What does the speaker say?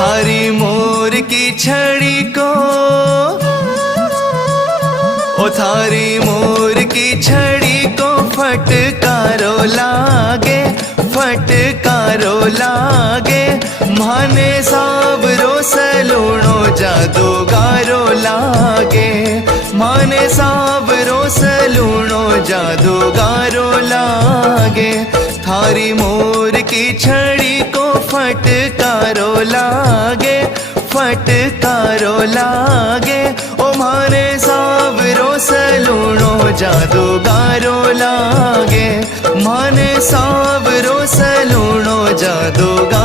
थारी मोर की छड़ी को, ओ थारी मोर की छड़ी को फटकारो लागे, फटकारो लागे। माने सावरो सलूणो जादूगारो लागे, माने सावरो सलूणो जादूगारो लागे। थारी मोर की छड़ी को फटकारो लागे, फटकारो लागे। ओ माने सावरो सलूणो जादूगारो लागे, माने सावरो सलूणो जादूगारो